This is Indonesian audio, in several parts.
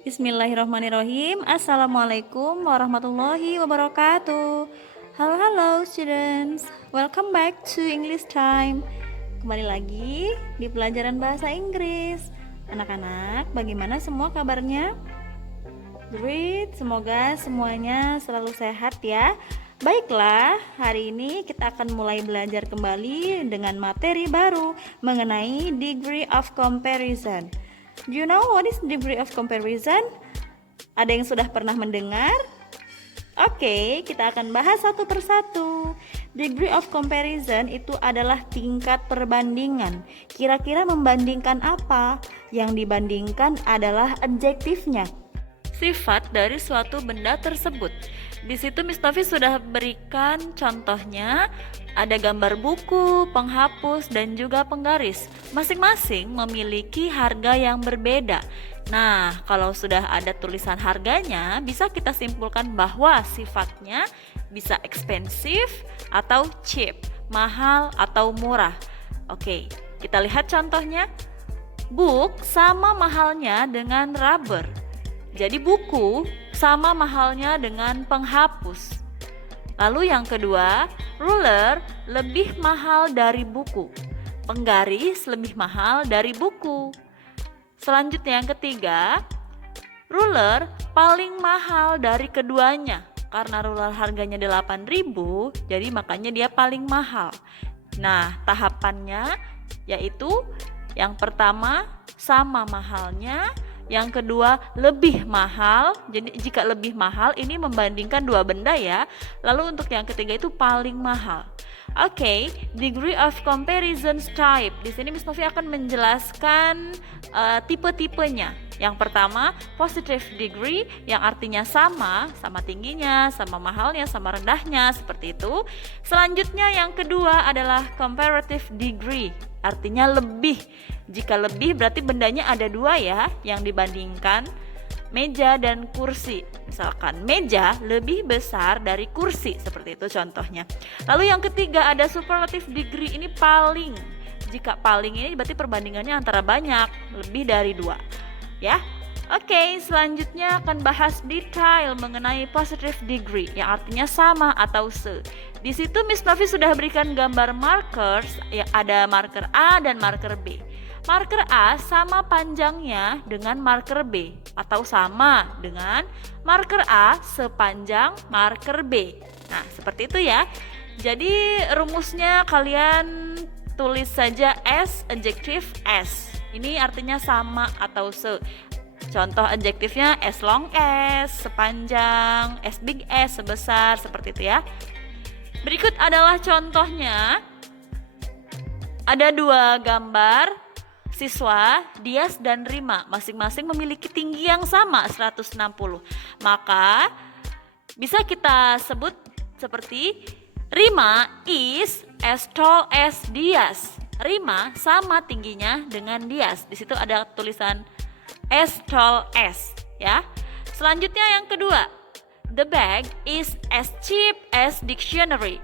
Bismillahirrahmanirrahim. Assalamualaikum warahmatullahi wabarakatuh. Halo students, welcome back to English time. Kembali lagi di pelajaran bahasa Inggris. Anak-anak, bagaimana semua kabarnya? Great, semoga semuanya selalu sehat ya. Baiklah, hari ini kita akan mulai belajar kembali dengan materi baru mengenai degree of comparison. Do you know what is degree of comparison? Ada yang sudah pernah mendengar? Oke, kita akan bahas satu persatu. Degree of comparison itu adalah tingkat perbandingan. Kira-kira membandingkan apa? Yang dibandingkan adalah adjektifnya, sifat dari suatu benda tersebut. Di situ Miss Novi sudah berikan contohnya, ada gambar buku, penghapus, dan juga penggaris. Masing-masing memiliki harga yang berbeda. Nah, kalau sudah ada tulisan harganya, bisa kita simpulkan bahwa sifatnya bisa expensive atau cheap, mahal atau murah. Oke, kita lihat contohnya. Book sama mahalnya dengan rubber. Jadi buku sama mahalnya dengan penghapus. Lalu yang kedua, ruler lebih mahal dari buku. Penggaris lebih mahal dari buku. Selanjutnya yang ketiga, ruler paling mahal dari keduanya. Karena ruler harganya 8.000, jadi makanya dia paling mahal. Nah, tahapannya yaitu yang pertama sama mahalnya, yang kedua lebih mahal. Jadi jika lebih mahal ini membandingkan dua benda ya. Lalu untuk yang ketiga itu paling mahal. Oke, degree of comparison type. Di sini Miss Novi akan menjelaskan tipe-tipenya. Yang pertama, positive degree yang artinya sama tingginya, sama mahalnya, sama rendahnya, seperti itu. Selanjutnya yang kedua adalah comparative degree, artinya lebih. Jika lebih berarti bendanya ada dua ya yang dibandingkan, meja dan kursi. Misalkan meja lebih besar dari kursi, seperti itu contohnya. Lalu yang ketiga ada superlative degree, ini paling. Jika paling ini berarti perbandingannya antara banyak, lebih dari dua ya. Oke, selanjutnya akan bahas detail mengenai positive degree yang artinya sama atau se. Di situ Miss Novi sudah berikan gambar markers, ya, ada marker A dan marker B. Marker A sama panjangnya dengan marker B atau sama dengan marker A sepanjang marker B. Nah, seperti itu ya. Jadi rumusnya kalian tulis saja S, adjektif S. Ini artinya sama atau se. Contoh adjektifnya as long as, sepanjang, as big as, sebesar, seperti itu ya. Berikut adalah contohnya. Ada dua gambar siswa, Dias dan Rima, masing-masing memiliki tinggi yang sama 160. Maka bisa kita sebut seperti Rima is as tall as Dias. Rima sama tingginya dengan Dias. Di situ ada tulisan as tall as ya. Selanjutnya yang kedua, the bag is as cheap as dictionary.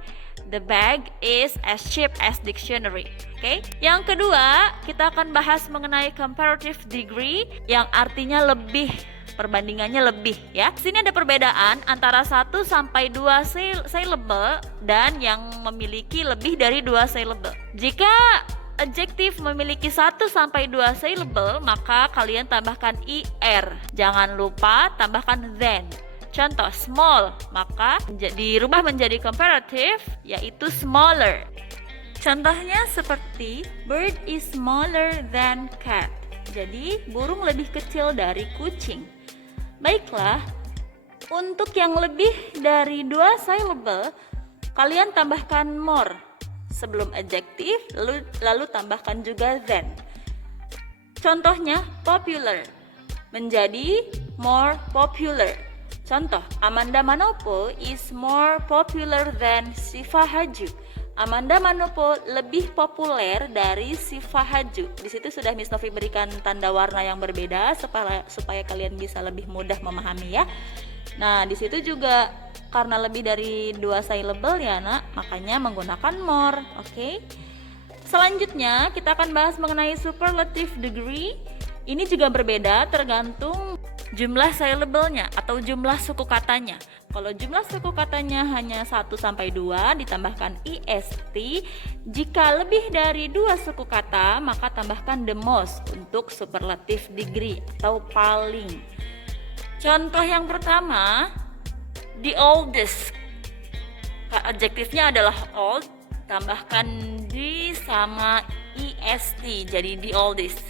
The bag is as cheap as dictionary. Oke. Yang kedua, kita akan bahas mengenai comparative degree yang artinya lebih, perbandingannya lebih ya. Sini ada perbedaan antara 1 sampai 2 syllable dan yang memiliki lebih dari 2 syllable. Jika adjektif memiliki 1 sampai 2 syllable, maka kalian tambahkan er. Jangan lupa tambahkan than. Contoh small, maka dirubah menjadi comparative, yaitu smaller. Contohnya seperti bird is smaller than cat. Jadi burung lebih kecil dari kucing. Baiklah, untuk yang lebih dari 2 syllable, kalian tambahkan more sebelum adjektif, lalu tambahkan juga than. Contohnya popular menjadi more popular. Contoh, Amanda Manopo is more popular than Siva Haju. Amanda Manopo lebih populer dari Siva Haju. Di situ sudah Miss Novi berikan tanda warna yang berbeda supaya kalian bisa lebih mudah memahami ya. Nah, di situ juga karena lebih dari 2 syllable ya, Nak, makanya menggunakan more. Oke. Selanjutnya kita akan bahas mengenai superlative degree. Ini juga berbeda tergantung jumlah syllable-nya atau jumlah suku katanya. Kalau jumlah suku katanya hanya 1-2 ditambahkan est. Jika lebih dari 2 suku kata, maka tambahkan the most untuk superlative degree atau paling. Contoh yang pertama, the oldest. Adjektifnya adalah old, tambahkan the sama est, jadi the oldest.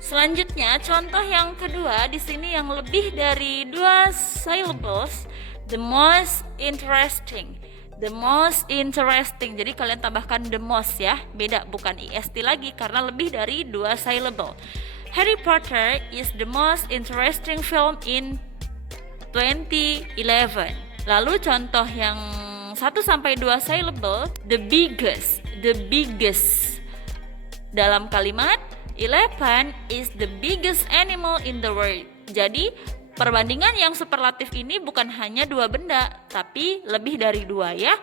Selanjutnya, contoh yang kedua, di sini yang lebih dari 2 syllables, the most interesting. The most interesting. Jadi kalian tambahkan the most ya, beda, bukan est lagi karena lebih dari 2 syllable. Harry Potter is the most interesting film in 2011. Lalu contoh yang 1-2 syllable, the biggest. Dalam kalimat, 11 is the biggest animal in the world. Jadi perbandingan yang superlatif ini bukan hanya 2 benda, tapi lebih dari 2 ya,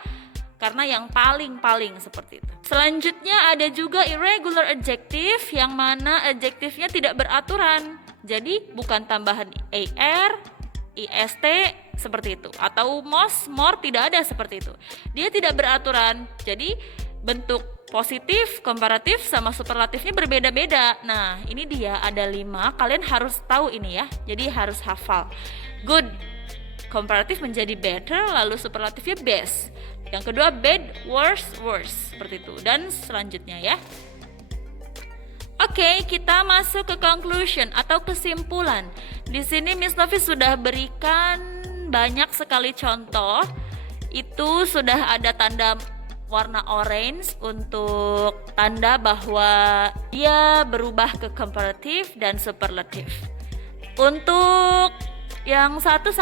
karena yang paling seperti itu. Selanjutnya ada juga irregular adjective, yang mana adjektifnya tidak beraturan. Jadi bukan tambahan er, ist seperti itu, atau most, more, tidak ada seperti itu. Dia tidak beraturan. Jadi bentuk positif, komparatif, sama superlatifnya berbeda-beda. Nah, ini dia ada 5. Kalian harus tahu ini ya. Jadi harus hafal. Good, komparatif menjadi better, lalu superlatifnya best. Yang kedua bad, worse, seperti itu. Dan selanjutnya ya. Oke, kita masuk ke conclusion atau kesimpulan. Di sini Miss Novi sudah berikan banyak sekali contoh. Itu sudah ada tanda warna orange untuk tanda bahwa dia berubah ke comparative dan superlative. Untuk yang 1-2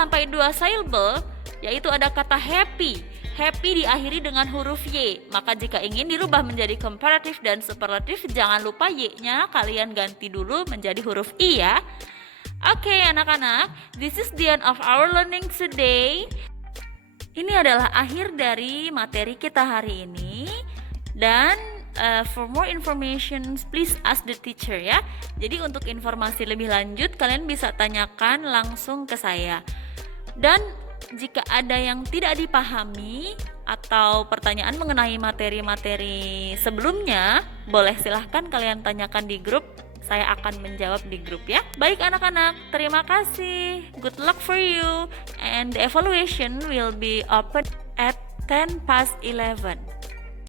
syllable, yaitu ada kata happy. Happy diakhiri dengan huruf Y. Maka jika ingin dirubah menjadi comparative dan superlative, jangan lupa Y-nya kalian ganti dulu menjadi huruf I ya. Oke anak-anak, this is the end of our learning today. Ini adalah akhir dari materi kita hari ini. Dan for more information, please ask the teacher ya. Jadi untuk informasi lebih lanjut, kalian bisa tanyakan langsung ke saya. Dan jika ada yang tidak dipahami atau pertanyaan mengenai materi-materi sebelumnya, boleh silahkan kalian tanyakan di grup. Saya akan menjawab di grup ya. Baik anak-anak, terima kasih. Good luck for you. And the evaluation will be open at 10 past 11.